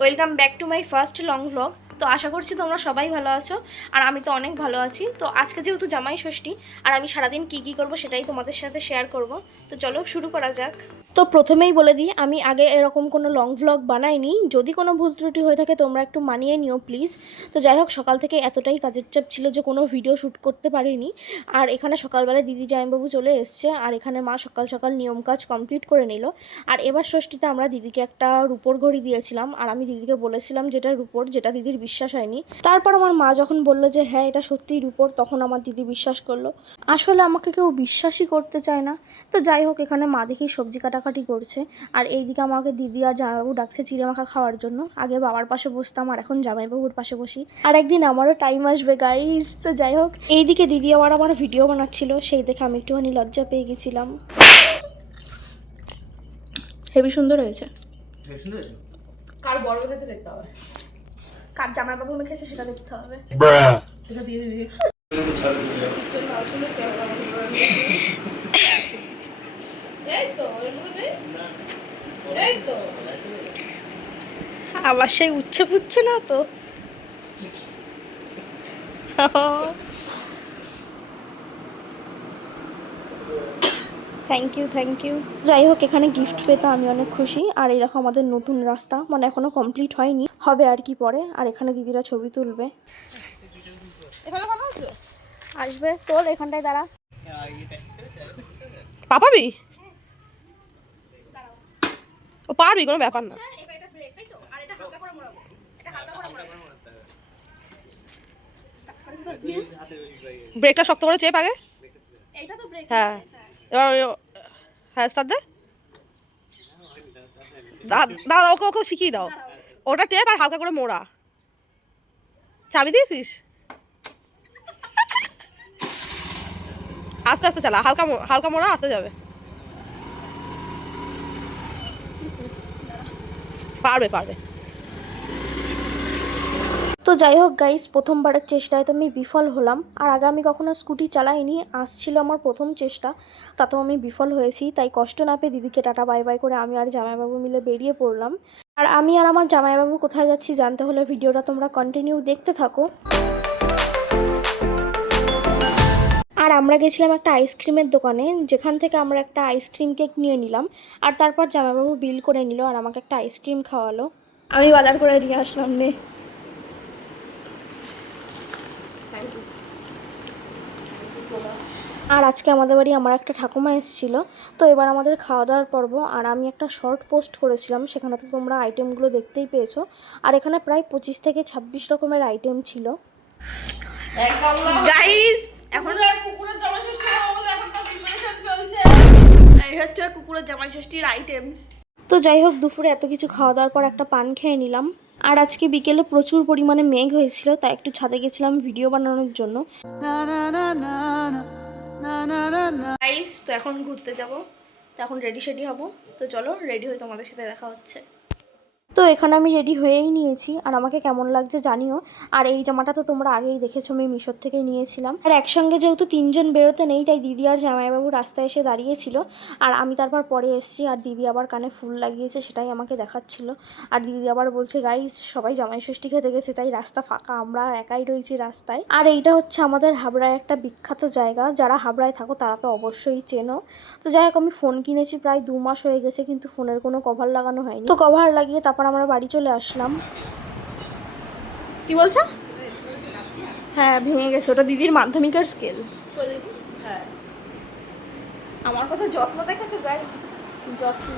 Welcome back to my first long vlog. তো আশা করছি তোমরা সবাই ভালো আছো, আর আমি তো অনেক ভালো আছি। তো আজকে যেহেতু জামাই ষষ্ঠী, আর আমি সারাদিন কী করবো সেটাই তোমাদের সাথে শেয়ার করব। তো চলো শুরু করা যাক। তো প্রথমেই বলে দিই, আমি আগে এরকম কোনো লং ভ্লগ বানাইনি। যদি কোনো ভুল ত্রুটি হয়ে থাকে তোমরা একটু মানিয়ে নিও প্লিজ। তো যাই হোক, সকাল থেকে এতটাই কাজের চাপ ছিল যে কোনো ভিডিও শ্যুট করতে পারিনি। আর এখানে সকালবেলায় দিদি জামাইবাবু চলে এসছে, আর এখানে মা সকাল সকাল নিয়ম কাজ কমপ্লিট করে নিল। আর এবার ষষ্ঠীতে আমরা দিদিকে একটা রূপোর ঘড়ি দিয়েছিলাম, আর আমি দিদিকে বলেছিলাম যেটা রূপোর, যেটা দিদির বিশ্বাস হয়নি। তারপর আমার মা যখন বললো যে হ্যাঁ এটা সত্যিই রূপোর, তখন আমার দিদি বিশ্বাস করলো। আসলে আমাকে কেউ বিশ্বাসই করতে চায় না। তো যাই হোক, এখানে মা দেখি সবজি কাটাকাটি করছে, আর এইদিকে আমাকে দিদি আর জামাইবাবু ডাকছে চিড়ে মাখা খাওয়ার জন্য। আগে বাবার পাশে বসতাম, আর এখন জামাইবাবুর পাশে বসি। আর একদিন আমারও টাইম আসবে গাইস। তো যাই হোক, এইদিকে দিদি আমার ভিডিও বানাচ্ছিল, সেই দেখে আমি একটুখানি লজ্জা পেয়ে গেছিলাম। হেবি সুন্দর হয়েছে। কার বড় হয়েছে দেখতে হবে, কার জামাইবাবু মেখেছে সেটা দেখতে হবে। এটা দিয়ে দিবি। এই তো এর মধ্যে এই তো আবার সেই উচ্ছে পুচ্ছে না তো। Thank you. যাই হোক, এখানে গিফট পেতে আমি অনেক খুশি। আর এই দেখো আমাদের নতুন রাস্তা, মানে এখনো কমপ্লিট হয়নি, হবে আর কি পরে। আর এখানে দিদিরা ছবি তুলবে। এখানে কথা হচ্ছে আসবে তোর এখানটায় দাঁড়া। পাপাবি ও পারবি, কোনো ব্যাপার না। ব্রেকটা শক্ত করে চেপ আগে। হ্যাঁ এবার হ্যাঁ স্টার্ট দে। দাদা ওকে ওকে শিখিয়ে দাও। ওটা টেপ আর হালকা করে মোড়া। চাবি দিয়েছিস? আস্তে আস্তে চালা, হালকা মোড়া, আস্তে যাবে। পারবে। তো যাই হোক গাইস, প্রথমবারের চেষ্টায় তো আমি বিফল হলাম। আর আগে আমি কখনো স্কুটি চালাইনি, আসছিল আমার প্রথম চেষ্টা, তাতেও আমি বিফল হয়েছি। তাই কষ্ট না পেয়ে দিদিকে টাটা বাই বাই করে আমি আর জামাইবাবু মিলে বেরিয়ে পড়লাম। আর আমি আর আমার জামাইবাবু কোথায় যাচ্ছি জানতে হলে ভিডিওটা তোমরা কন্টিনিউ দেখতে থাকো। আর আমরা গেছিলাম একটা আইসক্রিমের দোকানে, যেখান থেকে আমরা একটা আইসক্রিম কেক নিয়ে নিলাম। আর তারপর জামাইবাবু বিল করে নিল, আর আমাকে একটা আইসক্রিম খাওয়ালো। আমি বাজার করে দিয়ে আসলাম নে। আর আজকে আমাদের বাড়ি আমার একটা ঠাকুমা এসেছিলো। তো এবার আমাদের খাওয়া দাওয়ার পর্ব। আর আমি একটা শর্ট পোস্ট করেছিলাম, সেখানে তো তোমরা আইটেমগুলো দেখতেই পেয়েছো। আর এখানে প্রায় 25 থেকে 26 রকমের আইটেম ছিল। গাইস, এখন কুকুরের জামা ষষ্ঠী হবে, এখন তো প্রিপারেশন চলছে। এই হচ্ছে কুকুরের জামাই ষষ্ঠীর আইটেম। তো যাই হোক, দুপুরে এত কিছু খাওয়া দাওয়ার পর একটা পান খেয়ে নিলাম। আর আজকে বিকেলে প্রচুর পরিমাণে মেঘ হয়েছিল, তাই একটু ছাদে গেছিলাম ভিডিও বানানোর জন্য। গাইস, তো এখন ঘুরতে যাব, তো এখন রেডি হব। তো চলো রেডি হয়ে তোমাদের সাথে দেখা হচ্ছে। তো এখানে আমি রেডি হয়েই নিয়েছি, আর আমাকে কেমন লাগছে জানিও। আর এই জামাটা তো তোমরা আগেই দেখেছো, আমি মিশোর থেকে নিয়েছিলাম। আর একসঙ্গে যেহেতু তিনজন বেরোতে নেই, তাই দিদি আর জামাইবাবু রাস্তায় এসে দাঁড়িয়েছিল, আর আমি তারপর পরে এসেছি। আর দিদি আবার কানে ফুল লাগিয়েছে, সেটাই আমাকে দেখাচ্ছিল। আর দিদি আবার বলছে গাইস সবাই জামাই ষষ্ঠী খেতে গেছে, তাই রাস্তা ফাঁকা, আমরা একাই রয়েছি রাস্তায়। আর এইটা হচ্ছে আমাদের হাবড়ায় একটা বিখ্যাত জায়গা, যারা হাবড়ায় থাকো তারা তো অবশ্যই চেনো। তো যাই হোক, আমি ফোন কিনেছি প্রায় 2 মাস হয়ে গেছে, কিন্তু ফোনের কোনো কভার লাগানো হয়নি। তো কভার লাগিয়ে তারপর আমরা বাড়ি চলে আসলাম। কি বলছো? হ্যাঁ ভেঙে গেছে, ওটা দিদির মাধ্যমিকের স্কেল। হ্যাঁ আমার কথা যত্ন দেখেছো গাইস, যত্ন।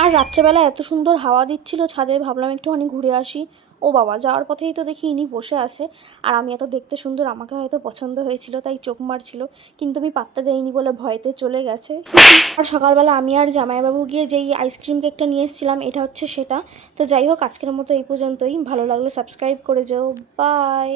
আর রাত্রেবেলা এত সুন্দর হাওয়া দিচ্ছিল ছাদে, ভাবলাম একটুখানি ঘুরে আসি। ও বাবা, যাওয়ার পথেই তো দেখি ইনি বসে আছে। আর আমি এত দেখতে সুন্দর, আমাকে হয়তো পছন্দ হয়েছিল তাই চোখ মারছিল, কিন্তু আমি পাত্তা দেইনি বলে ভয়েতে চলে গেছে। আর সকালবেলা আমি আর জামাইবাবু গিয়ে যেই আইসক্রিম কেকটা নিয়ে এসেছিলাম, এটা হচ্ছে সেটা। তো যাই হোক, আজকের মতো এই পর্যন্তই। ভালো লাগলে সাবস্ক্রাইব করে যেও। বাই।